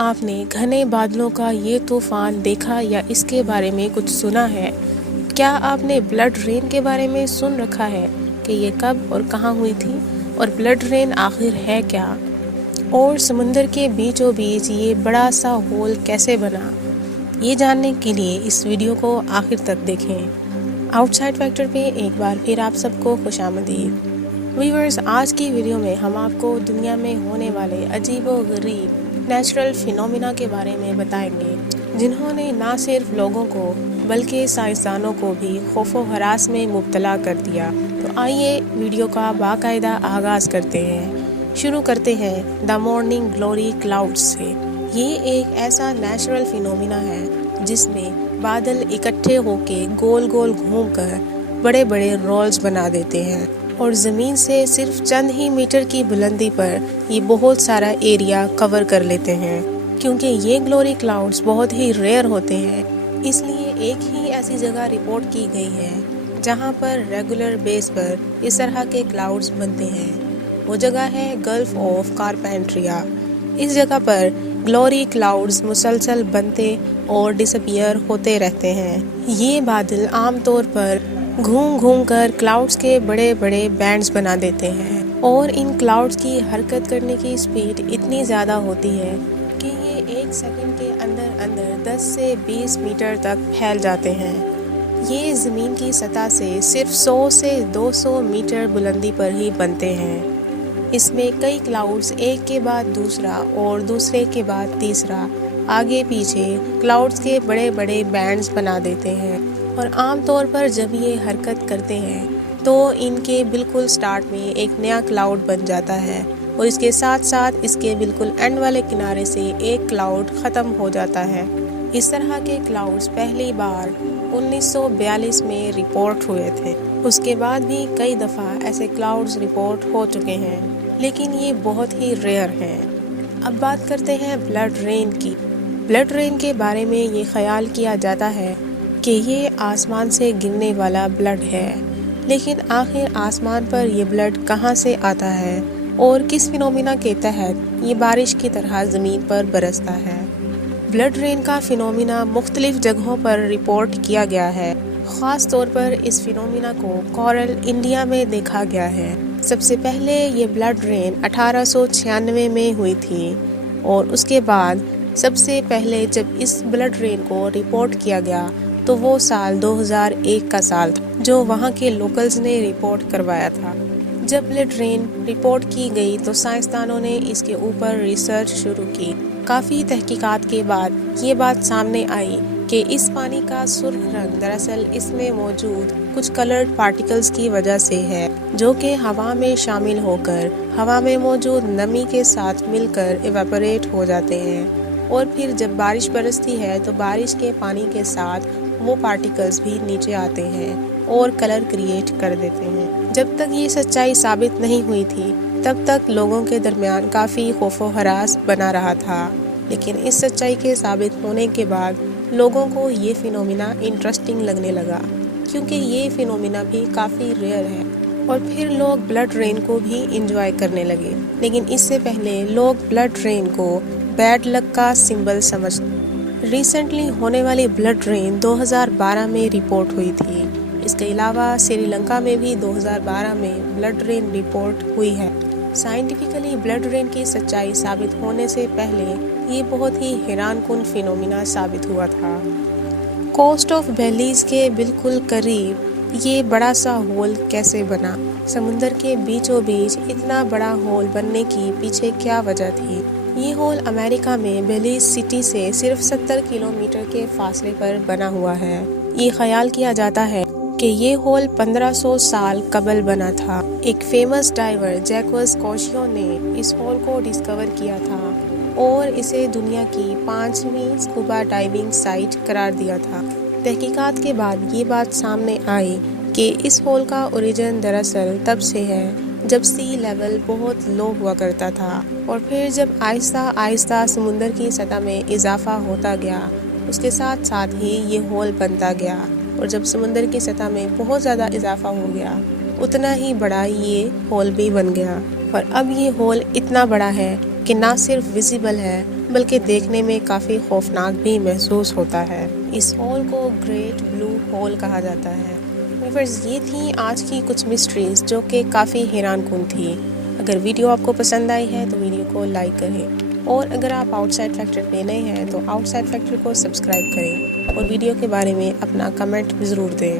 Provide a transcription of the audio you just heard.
आपने घने बादलों का ये तूफान देखा या इसके बारे में कुछ सुना है? क्या आपने ब्लड रेन के बारे में सुन रखा है कि ये कब और कहाँ हुई थी, और ब्लड रेन आखिर है क्या, और समुंदर के बीचों बीच ये बड़ा सा होल कैसे बना? ये जानने के लिए इस वीडियो को आखिर तक देखें। आउटसाइड फैक्टर पे एक बार फिर आप सबको खुशामदीद। व्यूअर्स, आज की वीडियो में हम आपको दुनिया में होने वाले अजीबो-गरीब नेचुरल फिनोमिना के बारे में बताएंगे, जिन्होंने ना सिर्फ लोगों को बल्कि साइंसदानों को भी खौफो हरास में मुब्तला कर दिया। तो आइए वीडियो का बाकायदा आगाज़ करते हैं। शुरू करते हैं द मॉर्निंग ग्लोरी क्लाउड्स से। ये एक ऐसा नेचुरल फिनोमिना है जिसमें बादल इकट्ठे होके गोल गोल घूमकर बड़े बड़े रोल्स बना देते हैं, और ज़मीन से सिर्फ चंद ही मीटर की बुलंदी पर ये बहुत सारा एरिया कवर कर लेते हैं। क्योंकि ये ग्लोरी क्लाउड्स बहुत ही रेयर होते हैं, इसलिए एक ही ऐसी जगह रिपोर्ट की गई है जहाँ पर रेगुलर बेस पर इस तरह के क्लाउड्स बनते हैं। वो जगह है गल्फ ऑफ कारपेंट्रिया। इस जगह पर ग्लोरी क्लाउड्स मुसलसल बनते और डिसअपीयर होते रहते हैं। ये बादल आमतौर पर घूम घूम कर क्लाउड्स के बड़े बड़े बैंड्स बना देते हैं, और इन क्लाउड्स की हरकत करने की स्पीड इतनी ज़्यादा होती है कि ये एक सेकंड के अंदर अंदर 10 से 20 मीटर तक फैल जाते हैं। ये ज़मीन की सतह से सिर्फ 100 से 200 मीटर बुलंदी पर ही बनते हैं। इसमें कई क्लाउड्स एक के बाद दूसरा और दूसरे के बाद तीसरा आगे पीछे क्लाउड्स के बड़े बड़े बैंड्स बना देते हैं। और आमतौर पर जब ये हरकत करते हैं तो इनके बिल्कुल स्टार्ट में एक नया क्लाउड बन जाता है, और इसके साथ साथ इसके बिल्कुल एंड वाले किनारे से एक क्लाउड ख़त्म हो जाता है। इस तरह के क्लाउड्स पहली बार 1942 में रिपोर्ट हुए थे। उसके बाद भी कई दफ़ा ऐसे क्लाउड्स रिपोर्ट हो चुके हैं, लेकिन ये बहुत ही रेयर हैं। अब बात करते हैं ब्लड रेन की। ब्लड रेन के बारे में ये ख्याल किया जाता है कि ये आसमान से गिरने वाला ब्लड है, लेकिन आखिर आसमान पर ये ब्लड कहाँ से आता है और किस फिनोमिना के तहत ये बारिश की तरह ज़मीन पर बरसता है? ब्लड रेन का फिनोमिना मुख्तलिफ जगहों पर रिपोर्ट किया गया है। ख़ास तौर पर इस फिनोमिना को कोरल इंडिया में देखा गया है। सबसे पहले ये ब्लड रेन 1896 में हुई थी, और उसके बाद सबसे पहले जब इस ब्लड रेन को रिपोर्ट किया गया तो वो साल 2001 का साल था, जो वहाँ के लोकल्स ने रिपोर्ट करवाया था। जब ब्लड रेन रिपोर्ट की गई तो साइंसदानों ने इसके ऊपर रिसर्च शुरू की। काफ़ी तहकीकात के बाद ये बात सामने आई कि इस पानी का सुर्ख रंग दरअसल इसमें मौजूद कुछ कलर्ड पार्टिकल्स की वजह से है, जो कि हवा में शामिल होकर हवा में मौजूद नमी के साथ मिलकर इवेपोरेट हो जाते हैं, और फिर जब बारिश बरसती है तो बारिश के पानी के साथ वो पार्टिकल्स भी नीचे आते हैं और कलर क्रिएट कर देते हैं। जब तक ये सच्चाई साबित नहीं हुई थी तब तक लोगों के दरमियान काफ़ी खौफो हरास बना रहा था, लेकिन इस सच्चाई के साबित होने के बाद लोगों को ये फिनोमिना इंटरेस्टिंग लगने लगा, क्योंकि ये फिनोमिना भी काफ़ी रेयर है। और फिर लोग ब्लड रेन को भी इंजॉय करने लगे, लेकिन इससे पहले लोग ब्लड रेन को बैड लक का सिंबल समझते। रिसेंटली होने वाली ब्लड रेन 2012 में रिपोर्ट हुई थी। इसके अलावा श्रीलंका में भी 2012 में ब्लड रेन रिपोर्ट हुई है। साइंटिफिकली ब्लड रेन की सच्चाई साबित होने से पहले ये बहुत ही हैरानकुन फिनोमिना साबित हुआ था। कोस्ट ऑफ बेलीज के बिल्कुल करीब ये बड़ा सा होल कैसे बना? समुंदर के बीचों बीच इतना बड़ा होल बनने की पीछे क्या वजह थी? ये होल अमेरिका में बेलीज सिटी से सिर्फ 70 किलोमीटर के फासले पर बना हुआ है। ये ख्याल किया जाता है कि ये होल 1500 साल कबल बना था। एक फेमस डाइवर जैक्वस कोशियो ने इस होल को डिस्कवर किया था और इसे दुनिया की 5वीं स्कूबा डाइविंग साइट करार दिया था। तहकीकात के बाद ये बात सामने आई कि इस होल का ओरिजिन दरअसल तब से है जब सी लेवल बहुत लो हुआ करता था, और फिर जब आहिस्ता आहिस्ता समुंदर की सतह में इजाफा होता गया, उसके साथ साथ ही ये होल बनता गया, और जब समुंदर की सतह में बहुत ज़्यादा इजाफा हो गया उतना ही बड़ा ये होल भी बन गया। और अब ये होल इतना बड़ा है کہ نہ صرف ویزیبل ہے بلکہ دیکھنے میں کافی خوفناک بھی محسوس ہوتا ہے۔ اس ہول کو گریٹ بلو ہول کہا جاتا ہے۔ ویورز، یہ تھیں آج کی کچھ مسٹریز جو کہ کافی حیران کن تھی۔ اگر ویڈیو آپ کو پسند آئی ہے تو ویڈیو کو لائک کریں، اور اگر آپ آؤٹ سائڈ فیکٹر پہ نئے ہیں تو آؤٹ سائڈ فیکٹر کو سبسکرائب کریں، اور ویڈیو کے بارے میں اپنا کمنٹ ضرور دیں۔